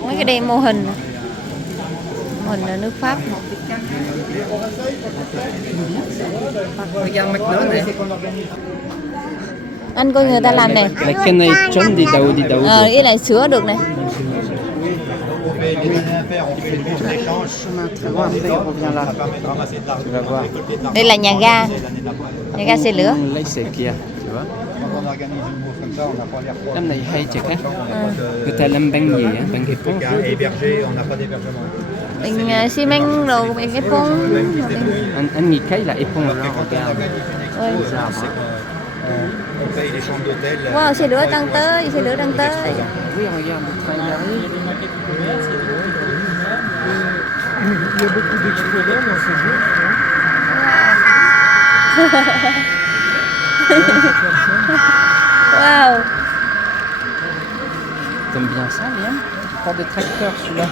Mấy cái đây mô hình ở nước Pháp. Anh coi người ta làm này. cái này trơn đi đâu. Cái này sửa được này. Đây là nhà ga xe lửa. Lấy xe kia, năm này hay chắc á. Người ta làm bánh gì á, bánh hiệp phong. Mình xi măng rồi mình cái phong. Anh nghĩ cái là hiệp phong là Wow, xe lửa đang tới. Oui, regarde, le train il arrive. Il y a beaucoup d'exploiteurs dans ce jeu. Wow. T'aimes bien ça, Liam? Pas de tracteur celui-là.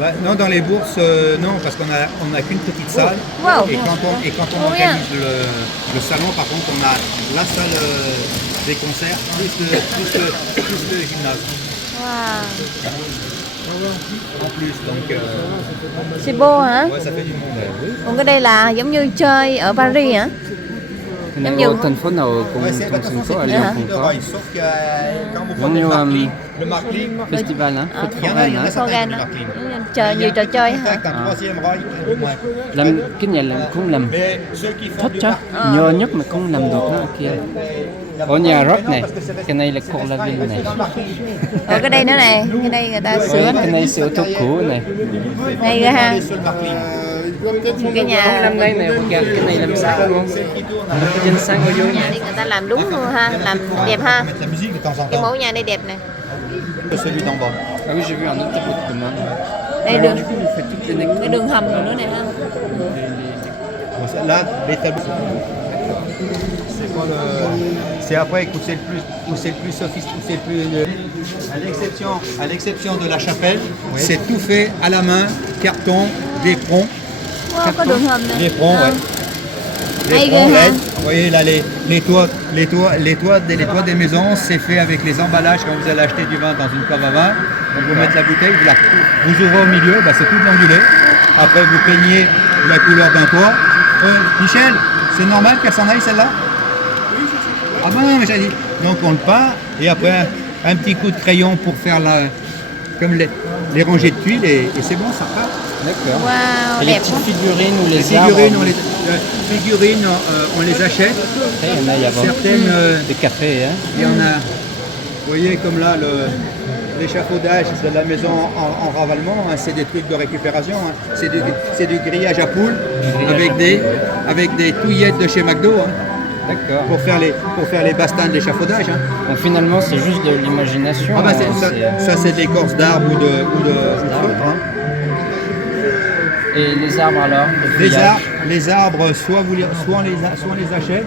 Bah, non, dans les bourses, non, parce qu'on a qu'une petite salle. Wow. Et quand on organise le salon, par contre, on a la salle des concerts plus le gymnase. Wow. En plus, donc C'est beau hả? ouais, ça fait du monde. Còn cái đây là giống như chơi ở Paris hả? Giống như thành phố nào cũng thành phố ở Lyon cũng có. Sauf que quand vous Giống prenez như le Markling, festival á, il y en a Fogan certains á. Markling. Chờ nhiều trò chơi hả? Un troisième rail au moins. làm cái nhà làm cũng làm Mais ceux qui font thích chứ, nhờ nhất mà cũng làm được đó kia. Ở nhà rock này, cái này là Cour la Ville này. Ở cái đây nữa này, cái đây người ta sửa Cái này. này sửa thuốc cũ này. Hay ghê ha. Cái nhà Năm nay này, cái này làm sáng luôn. Cái dân sáng ở dưới nhà. đây người ta làm đúng luôn ha, làm đẹp ha. mettre la musique de temps en Cái temps. mẫu nhà đây đẹp này. Celui d'en bas. Ah oui, j'ai vu un autre tableau de commande. Đây đường, Il fait toutes les cái đường hầm nữa này ha. Là, les tableaux. C'est pas le. C'est après où c'est le plus sophistiqué, où c'est le plus. À l'exception de la chapelle, c'est tout fait à la main, carton, des prongs. Wow, có đường hầm này. Les prongs, À. ouais. Les Hay prongs ghê ha. LED. Vous voyez là les toits des maisons, c'est fait avec les emballages quand vous allez acheter du vin dans une cave à vin. Donc vous mettez la bouteille, vous ouvrez au milieu, bah, c'est tout ondulé. Après vous peignez la couleur d'un toit. Michel, c'est normal qu'elle s'en aille celle-là? Oui, c'est ça. Ah bon, non, mais j'ai dit. Donc on le peint et après un petit coup de crayon pour faire comme les rangées de tuiles et c'est bon, ça part. D'accord. Wow, Et les đẹp petites quá. figurines ou Les les arbres. figurines, on les achète. Après, il y en a, il y a vraiment Certaines, des cafés. Hein. il y en a, vous voyez comme là, l'échafaudage de la maison en ravalement, hein, c'est des trucs de récupération. Hein. C'est du grillage à poules avec des touillettes de chez McDo hein, D'accord. pour faire les bastins de l'échafaudage. Hein. Donc finalement, c'est juste de l'imagination. Ah bah, hein, ça c'est de l'écorce d'arbre ou de feutre, hein. Et les arbres alors Les arbres, soit on les achète,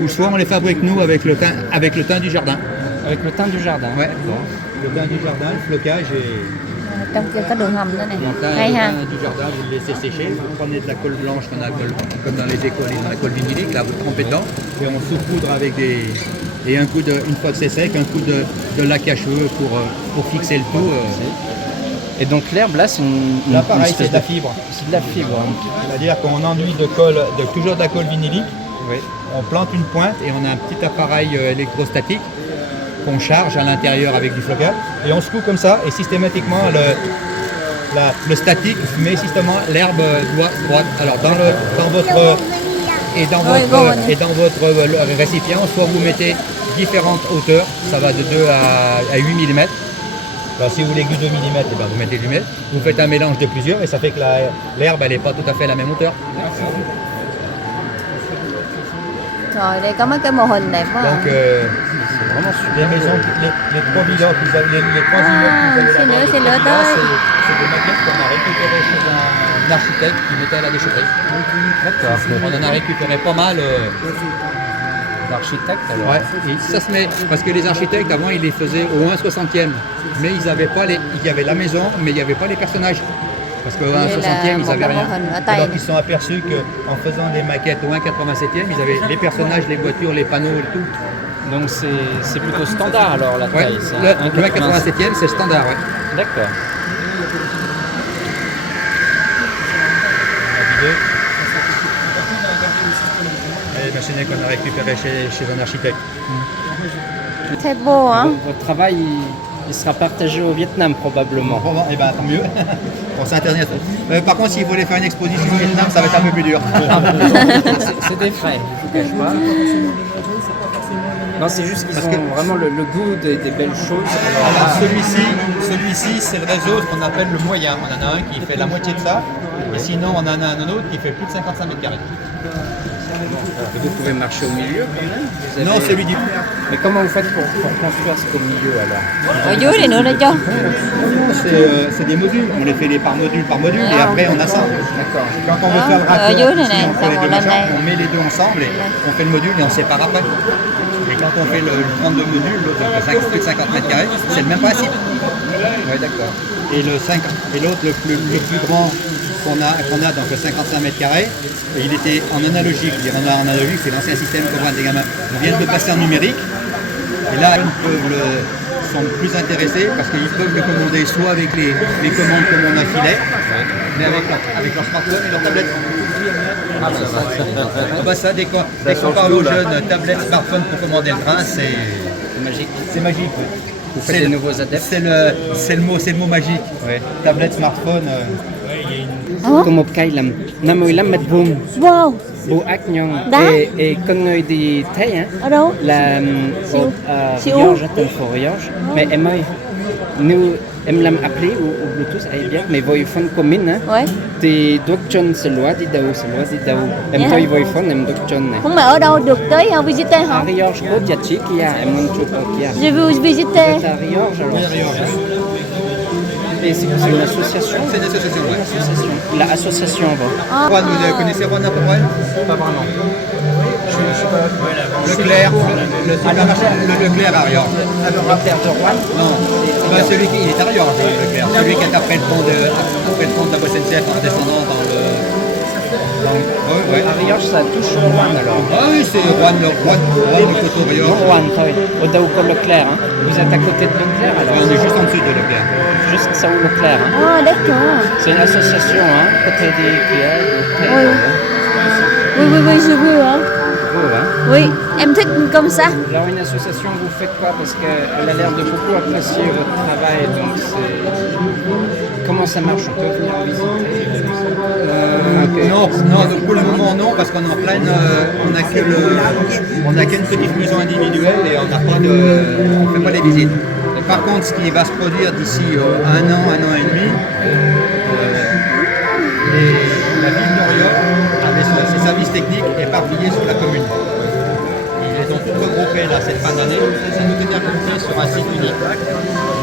ou soit on les fabrique nous avec le thym du jardin. Avec le thym du jardin. Ouais. Le thym du jardin, le flocage et Trong kia có đường hầm nữa này. le thym, Hay ha. du jardin, vous le laissez sécher. Vous prenez de la colle blanche qu'on appelle, comme dans les écoles, dans la colle vinylique, là vous trempez dedans et on saupoudre avec une fois que c'est sec, un coup de lac à cheveux pour fixer le tout. Et donc l'herbe là, c'est une Là pareil, espèce c'est de la fibre. C'est de la fibre. Hein. C'est-à-dire qu'on enduit toujours de la colle vinylique. Oui. On plante une pointe et on a un petit appareil électrostatique qu'on charge à l'intérieur avec du flocage et on secoue comme ça et systématiquement le statique met systématiquement l'herbe droite. Alors dans votre récipient, soit vous mettez différentes hauteurs, ça va de 2 à 8 mm. Alors si vous voulez que 2 mm, eh ben, vous mettez du mètre. Vous faites un mélange de plusieurs et ça fait que l'herbe elle n'est pas tout à fait à la même hauteur. Rồi đây có mấy cái mô hình đẹp quá. Donc c'est vraiment super. Les maisons, les 3 villas que vous avez, les 3 immeubles que vous avez là-bas, c'est le là, c'est des maquettes qu'on a récupérées chez un architecte qui mettait à la déchetterie. D'accord. On en a récupéré pas mal. L'architecte alors. Ouais, et ça se met parce que les architectes avant ils les faisaient au 1/60e, mais ils avaient pas il y avait la maison, mais il n'y avait pas les personnages. Parce qu'au là, 1/60e, ils avaient bon, rien. bon, à taille. Alors qu'ils se sont aperçus qu'en faisant des maquettes au 1/87e, ils avaient les personnages, les voitures, les panneaux et tout. Donc c'est plutôt standard alors la Ouais, taille. c'est le 1/87e, c'est standard. Ouais. D'accord. Les machines qu'on a récupérées chez un architecte. Très beau, hein. Votre travail, il sera partagé au Vietnam probablement. Bon, et ben tant mieux. Bon, c'est Internet. Par contre, s'il voulait faire une exposition au Vietnam, ça va être un peu plus dur. C'est des frais, je vous cache pas. Non, c'est juste qu'ils ont vraiment le goût des belles choses. Alors, celui-ci, c'est le réseau, ce qu'on appelle le moyen. On en a un qui fait la moitié de ça, et sinon on en a un autre qui fait plus de 55 mètres carrés. Et vous pouvez marcher au milieu quand même. Vous avez- Non, celui du. Mais comment vous faites pour construire ce qu'au milieu alors? Ở dưới này nữa đây cho. Non, c'est des modules. On les fait par module et après on assemble. D'accord. Quand on veut faire le Ở raccord, dưới này si này, on fait les xong deux rồi lên đây. ensemble, on met les deux ensemble et on fait le module et on sépare après. Et quand on fait le 32 modules, l'autre plus de 50 mètres carrés, c'est le même principe. Oui, d'accord. Et l'autre, le plus grand qu'on a, donc le 55 mètres carrés, il était en analogique. En analogique, c'est l'ancien système Cobra des gamins. Ils viennent de passer en numérique. Et là, ils sont plus intéressés parce qu'ils peuvent le commander soit avec les commandes comme on a filet, mais avec leur smartphone et leur tablette. Ah bah ça, dès qu'on parle aux jeunes, tablette, smartphone pour commander le train, c'est Magique. c'est magique. Ouais. Vous faites des nouveaux adeptes. C'est le mot magique. Ouais. Tablette, smartphone. Como kailam. Namoilam met boom. Wow. Bộ ác nhon. Đá. Et con người đi thấy hả? Ở đâu? Là Siêu. Riorge, thành phố Riorge. Mais em ơi, nous, em làm appelé au Bluetooth, ai bien, mais voi phone commune, hein? Ouais. Thì đốt chân sẽ loa đi đâu. Em Dạ. thôi voi phone, em đốt chân này. Không mà ở đâu được tới visiter hả? À Riorge, có giá trị kia, em muốn chụp ở kia. Je veux visiter. Vous êtes à Riorge alors? Et c'est une association? C'est une association, ouais. L'association va. Juan, vous connaissez Juan à peu près? Pas vraiment. Leclerc, le Leclerc à Riorge. Leclerc de Rouen? Non, bah, celui qui il est à Riorge, Leclerc. Celui qui est après le pont de la voie SNCF en descendant dans le. Ouais. À Riorge, ça touche Rouen alors. Ah oui, c'est Juan le coteau Non, Riorge. Rouen, toi. Au Daouko Leclerc. Hein. Vous êtes à côté de Leclerc alors? On est juste en dessous de Leclerc. Juste ça où Leclerc. Hein. Ah d'accord. C'est une association, hein, côté des Kia. Oui, je veux hein. Beau, hein. Oui, em thích comme ça. Alors une association, vous faites quoi? Parce qu'elle a l'air de beaucoup apprécier votre travail, donc c'est... Comment ça marche? On peut venir visiter? Non, donc pour le moment non, parce qu'on est en pleine, on n'a qu'une petite maison individuelle et on ne fait pas les visites. Par contre, ce qui va se produire d'ici un an et demi, la ville d'Oriol, avec ses services techniques, éparpillés sur la commune. Ils les ont tous regroupés là cette fin d'année. Ça nous est regroupé sur un site unique.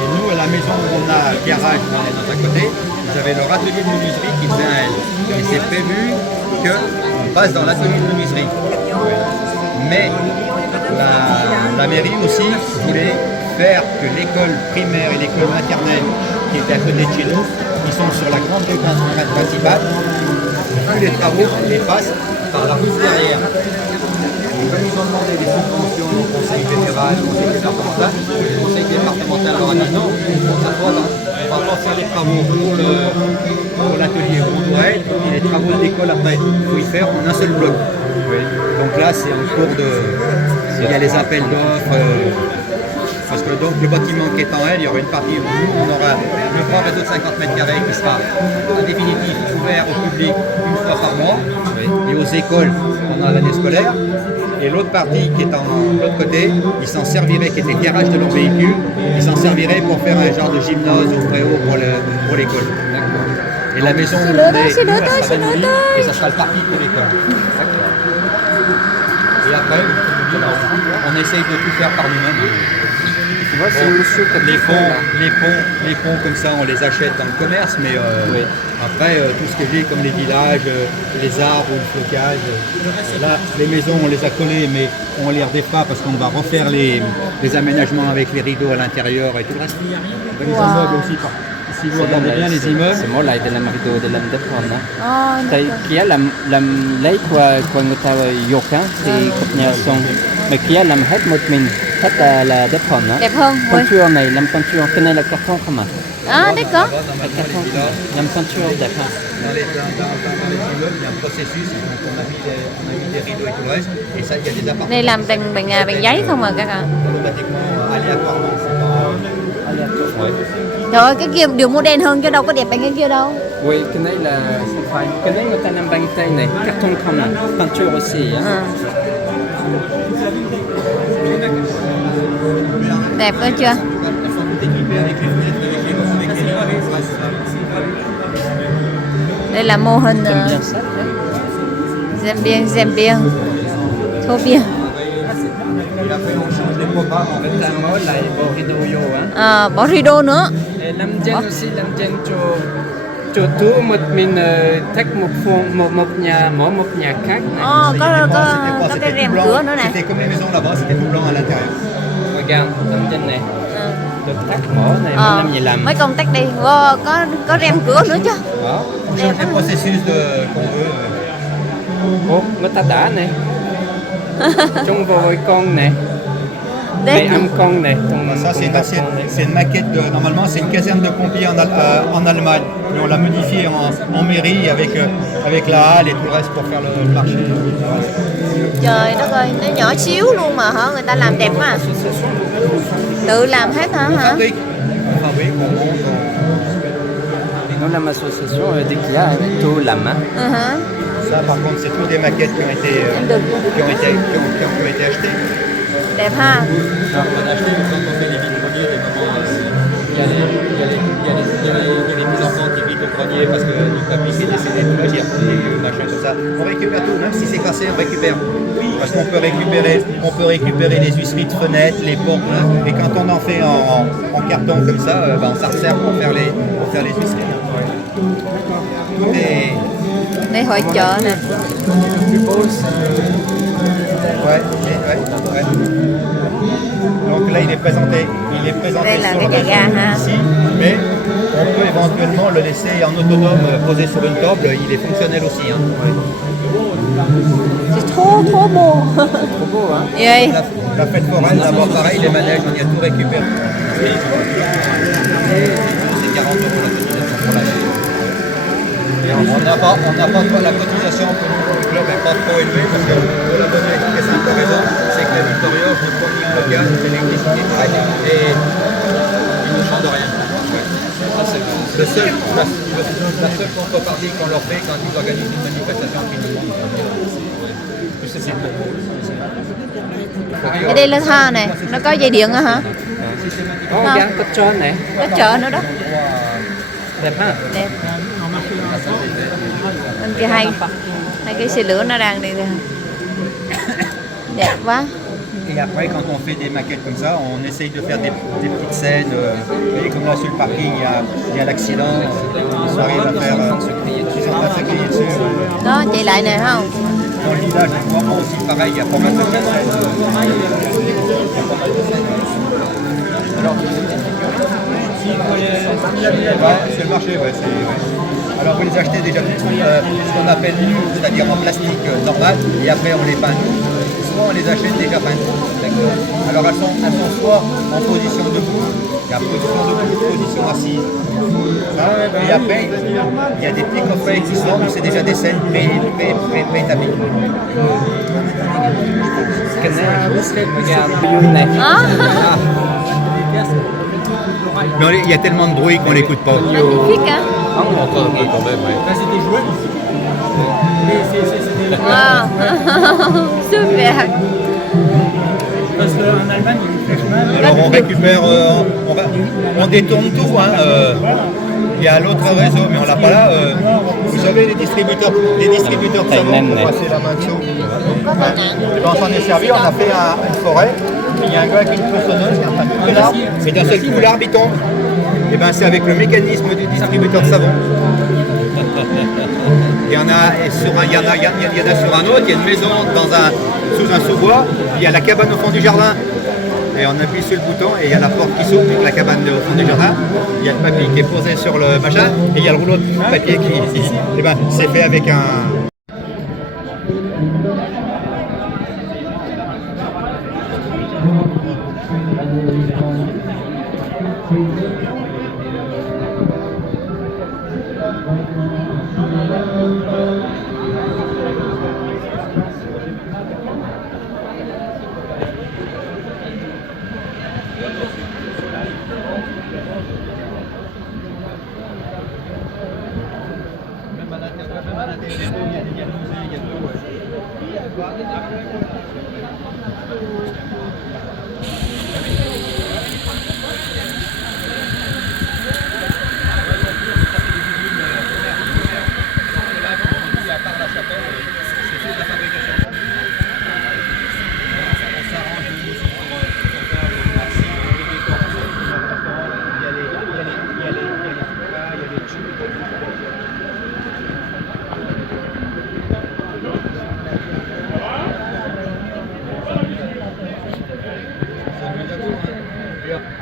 Et nous, à la maison où on a le garage, où on est dans un côté, vous avez leur atelier de menuiserie qui devient à elle. Et c'est prévu qu'on passe dans l'atelier de menuiserie. Mais la mairie aussi voulait faire que l'école primaire et l'école maternelle qui étaient à côté de chez nous, qui sont sur la grande rue principale, tous les travaux les passent par la rue derrière. Et comme ils ont demandé des subventions au conseil fédéral, au conseil départemental, le conseil départemental leur a dit non, on va pas faire les travaux pour l'atelier où on doit être, et les travaux de l'école après, il faut y faire en un seul bloc. Donc là, c'est en cours de... Il y a les appels d'offres. Parce que donc le bâtiment qui est en L, il y aura une partie où on aura le grand réseau de 50 mètres carrés qui sera en définitive ouvert au public une fois par mois et aux écoles pendant l'année scolaire. Et l'autre partie qui est de l'autre côté, ils s'en serviraient, qui était le garage de leurs véhicules, ils s'en serviraient pour faire un genre de gymnase ou préau pour l'école. Et la maison où on est, elle sera démolie et ça sera le parking de l'école. Et après, on essaye de tout faire par nous-mêmes. Tu vois, c'est monsieur qui a Les tout fait, là. ponts comme ça, on les achète dans le commerce, mais après, tout ce qui est lié comme les villages, les arbres ou le flocage, là, les maisons, on les a collées, mais on les redéfait pas parce qu'on va refaire les aménagements avec les rideaux à l'intérieur et tout le reste. On va les ameubler aussi ici si vous regardez bien les immeubles. Semua lai dalam dalam depan lah. Ồ, Tại kia làm lấy qua người ta dục á thì cập nhà xong mà kia làm hết một mình hết là depan á. đẹp hơn. Ui. Peinture này làm peinture cái này là carton không à? À, d'accord. Carton làm peinture đẹp ha. Dans les immeubles, il y a un processus, donc on a mis des rideaux et tout le reste, et ça, il y a des appartements Đây làm bằng giấy không à các bạn. automatiquement aléatoirement. Ouais. Trời ơi, cái kia điều modern hơn chứ đâu có đẹp bằng cái kia đâu. Oui, cái này là không phải. Cái này người ta làm bằng tay này, carton không à? Peinture aussi á. À. Đẹp cơ chưa? Đây là mô hình J'aime bien. Trop bien. Người ta mới lại bộ rideau vô á. À, bỏ rideau nữa. Làm gen aussi làm gen cho tú một mình thách một nhà mỗi một nhà khác này. Ồ, có cái rèm cửa nữa này. C'était comme les maisons là-bas, c'était tout blanc à l'intérieur. Regarde, làm gen này. À. Được thách mỏ này mình làm gì làm? Mấy công tắc đi. Wow, có rèm cửa nữa chứ. Đó. On change les processus qu'on veut. Ủa, người ta đã này. Trong vòi con này. Đây Đây. âm con này. Ça, c'est une maquette normalement, c'est une caserne de pompiers en Allemagne. Mais on l'a modifiée en mairie avec la halle et tout le reste pour faire le marché. Trời đất ơi, nó nhỏ xíu luôn mà hả? Người ta làm đẹp quá à. Tự làm hết hả? On fabrique, on monte. Nous, la association dès qu'il y a tout la main. Ça, par contre, c'est toutes des maquettes qui ont été achetées. Đẹp ha. On a acheté quand on fait les vides greniers, des moments, il y a les petits-enfants qui vident le grenier parce que du papy qui est décédé, tout le dire, des machins comme ça. On récupère tout, même si c'est cassé, on récupère. Parce qu'on peut récupérer les huisseries de fenêtres, les portes, là, et quand on en fait en carton comme ça, on s'en sert pour faire les huisseries. Tout est... Đây hội chợ nè. Ouais. Donc là, il est présenté Đây là sur cái le nhà ga ha. ici, mais on peut éventuellement le laisser en autonome posé sur une table, il est fonctionnel aussi. Hein. C'est trop beau. Trop beau, hein? Vậy. La fête foraine, d'abord pareil, les manèges, on y a tout récupéré. C'est 40 € la cotisation pour l'année. On n'a pas la cotisation pour le club n'est pas trop élevée parce que pour la bonne et simple raison, c'est que la Victoria, je ne prends ni le gaz, l'électricité et ils ne chantent rien. La seule contrepartie qu'on leur fait quand ils organisent une manifestation qu'ils nous demandent. C'est beaucoup. Cái đây là tha này, nó có dây điện hả? Oh, regarde, có trơn này. Có chợ nữa đó. Đẹp ha? Đẹp. Bên kia hai cái xe lửa nó đang đi rồi. Đẹp quá. Et après, quand on fait des maquettes comme ça, on essaye de faire des petites scènes. Vous voyez, comme là sur le parking, il y a l'accident. Ils arrivent à faire. Ils sont en train de se crier dessus. Đó, chạy lại này không? Dans le village, vraiment aussi pareil, il y a pas mal de scènes. Alors, sur le marché, ouais, c'est. Alors, vous les achetez déjà ce qu'on appelle nus, c'est-à-dire en plastique normal, et après on les peint. Soit on les achète déjà peintes. Alors elles sont soit en position debout, il y a position debout, position assise. Et après, il y a des petits coffrets qui sortent, c'est déjà des scènes pré-établies. Regarde, này. Mais il y a tellement de bruit qu'on l'écoute pas. Magnifique hein? On entend un peu quand même, ouais. Wow. Super. Parce qu'en Allemagne, il y a une flèche. Alors on récupère, on détourne tout. Hein, il y a l'autre réseau, mais on l'a pas là. Vous savez, les distributeurs de savon pour passer la main dessous. Quand on s'en est servi, on a fait une forêt. Il y a un gars avec une tronçonneuse qui est en train de couper l'arbre, mais d'un seul coup l'arbre il tombe. Et ben c'est avec le mécanisme du distributeur de savon. Il y en a sur un autre, il y a une maison sous un sous-bois, il y a la cabane au fond du jardin. et on appuie sur le bouton et il y a la porte qui s'ouvre avec la cabane au fond du jardin. Il y a le papier qui est posé sur le machin et il y a le rouleau de papier qui et ben, c'est fait avec un.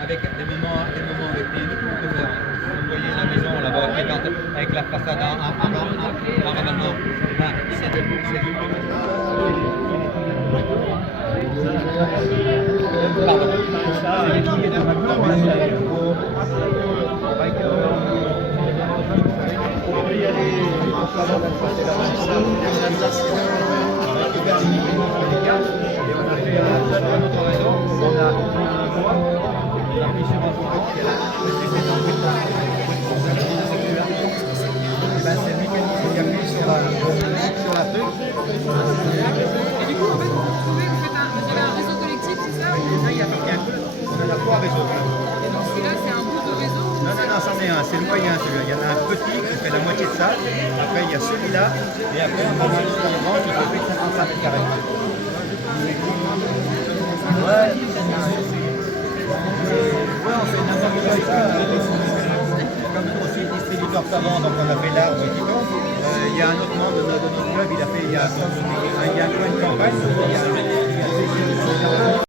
Avec des moments avec des couleurs. Vous voyez la maison là-bas qui est avec la façade en rabattement. C'est du pardon. C'est mécanisé qui appuie sur la truc. Et du coup, en fait, vous trouvez, vous faites un réseau collectif, c'est ça? Là, il y a un peu. On a 3 réseaux. Et dans celui-là, c'est un bout de réseau? Non, c'en est un, c'est le moyen celui-là. Il y en a un petit qui fait la moitié de ça. Après, il y a celui-là. Et après, on a un grand qui fait plus de 55 mètres carrés. Ouais, on fait n'importe quoi avec ça. Comme aussi distributeur savant, donc on a fait l'arbre qui tombe. Il y a un autre membre de notre club, il a fait, il y a une campagne.